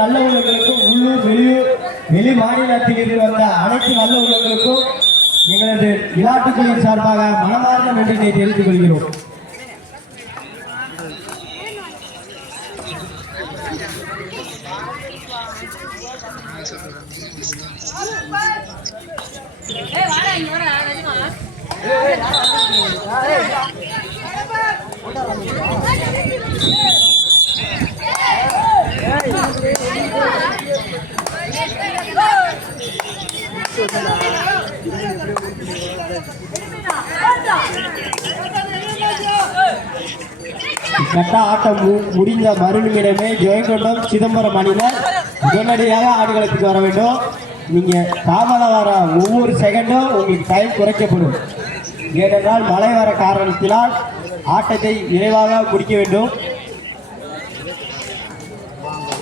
நல்ல உள்ளங்களுக்கும் உள்ளூர் வெளி மாநிலத்திலிருந்து வந்த அனைத்து நல்ல உள்ளங்களுக்கும் எங்களது விளையாட்டுக்குழுவின் சார்பாக மனமார்ந்த நன்றியை தெரிவித்துக் கொள்கிறோம். கட்ட ஆட்டம் முடிந்த மறுநிமிடமே ஜெயங்கொண்டம் சிதம்பரம் அணியினர் உடனடியாக ஆடுகளத்துக்கு வர வேண்டும். நீங்க தாமதம் வர ஒவ்வொரு செகண்டும் உங்களுக்கு டைம் குறைக்கப்படும். ஏனென்றால் மழை வர காரணத்தினால் ஆட்டத்தை விரைவாக முடிக்க வேண்டும்.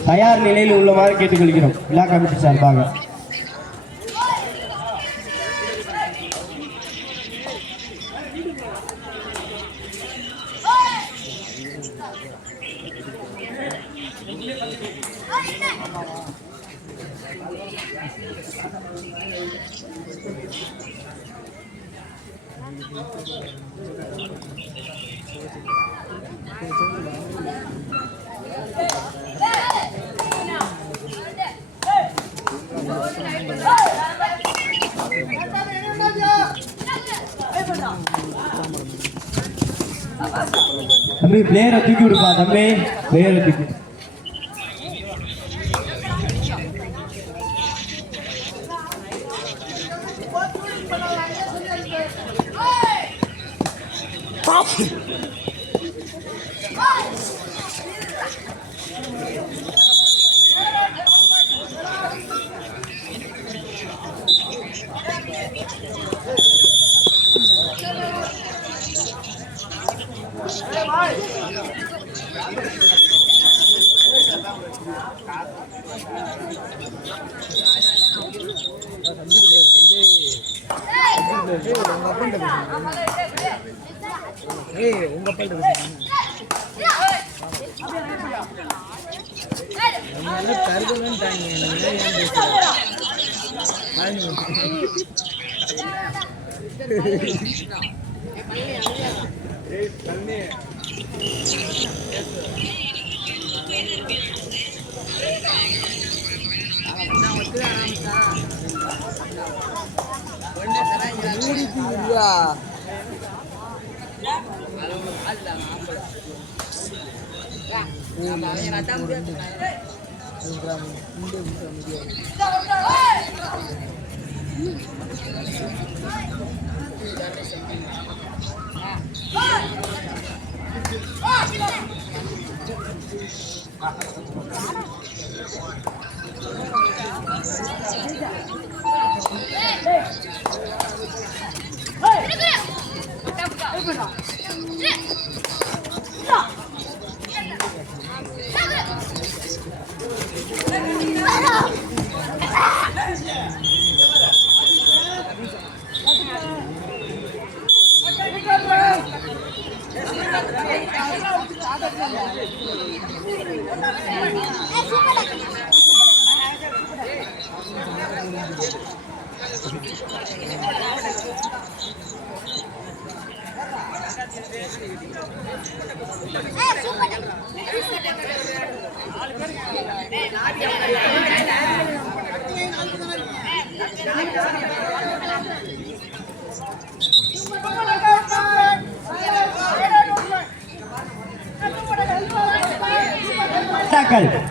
தயார் நிலையில் உள்ளவாறு கேட்டுக்கொள்கிறோம் விழா கமிட்டி சார்பாக. தம்பி பிளேயரை தூக்கி விடுப்பா. தம்பி பிளேயரை தூக்கி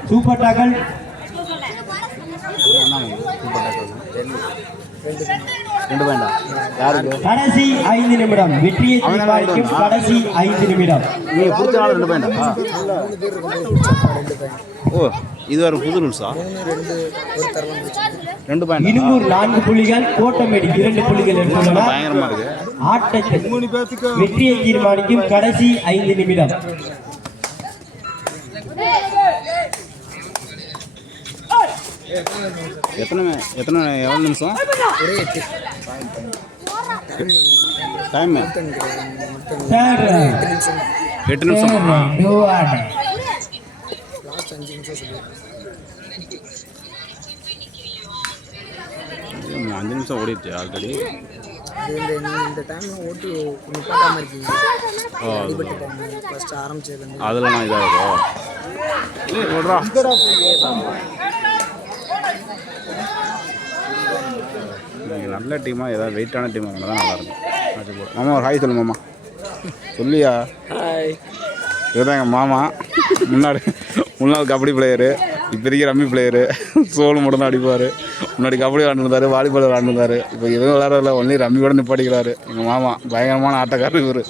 சூப்பர் டாக்கல். கடைசி 5 நிமிடம் வெற்றியை தீர்மானிக்கும் கடைசி 5 நிமிடம். இரும்பூர் 4 புள்ளிகள், கோட்டமேடு 2 புள்ளிகள் எடுத்துள்ளனர். ஆட்டத்தை வெற்றியை தீர்மானிக்கும் கடைசி 5 நிமிடம். எவ்வளோ நிமிஷம் டைம்? 8 நிமிஷம். 5 நிமிஷம் ஓடிடுச்சு ஆல்ரெடி. இந்த டைமில் ஓட்டு நிப்பாட்டாமல் இருக்கீங்க. அடிபட்ட டைம் ஃபஸ்ட்டு ஆரம்பிச்சது அதில் நான் இதாகும் ஓடுறா. நீங்கள் நல்ல டீமாக ஏதாவது வெயிட்டான டீமாக இருந்தால் தான் நல்லாயிருக்கும். மாமா ஒரு ஹாய் சொல்லு மாமா. சொல்லியா? இதுதான் எங்கள் மாமா. முன்னாள் கபடி பிளேயரு, இப்போதைக்கு ரம்மி பிளேயரு. சோழு மட்டும் தான் அடிப்பார். முன்னாடி கபடி விளாண்டுருந்தாரு, வாலிபால் விளாண்டுருந்தாரு. இப்போ எதுவும் விளாட்றதில்ல, ஒன்லி ரம்மி கூட நிப்பாட்டிக்கிறாரு. எங்கள் மாமா பயங்கரமான ஆட்டக்காரர் இவர்.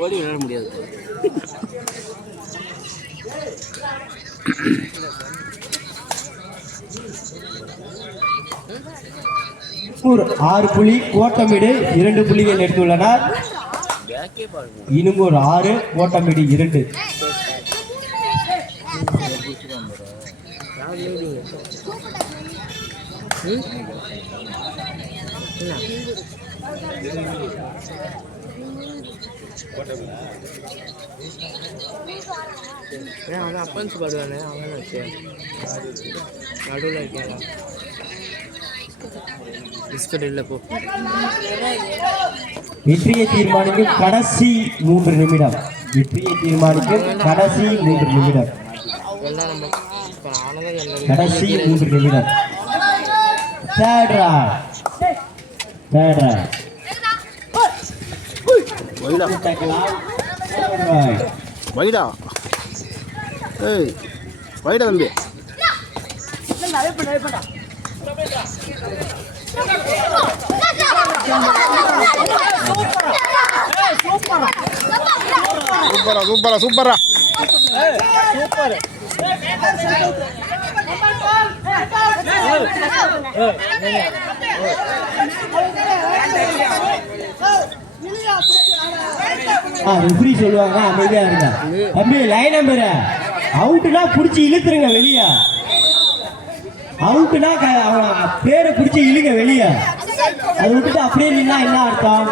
ஓடி விளையாட முடியாது. ஒரு 6 புள்ளி, கோட்டமேடு 2 புள்ளிகள் எடுத்துள்ளனர். இன்னும் ஒரு 6, கோட்டமேடு 2. அவன் அப்பன்ஸ் பாடுவானே, அவன் வச்சு நடுவில் இருக்கேன். பிஸ்கட் இல்லை போ. வெற்றியை தீர்மானிக்கும் கடைசி 3 நிமிடம். வெற்றியை தீர்மானிக்கும் கடைசி 3 நிமிடம். கடைசி 3 நிமிடம். தேர்ட் வைடா. ஏய் வைடா தம்பி. சூப்பரா சூப்பரா. ரெஃப்ரி சொல்லுவாங்க, அமைதியா இருந்தா. தம்பி லைன் நம்பர் அவுட்னா புடிச்சு இழுத்துருங்க வெளியே. அவுட்னா பேரை பிடிச்சி இழுங்க வெளியே. அதை விட்டுட்டு அப்படியே நின்னா என்ன அர்த்தம்?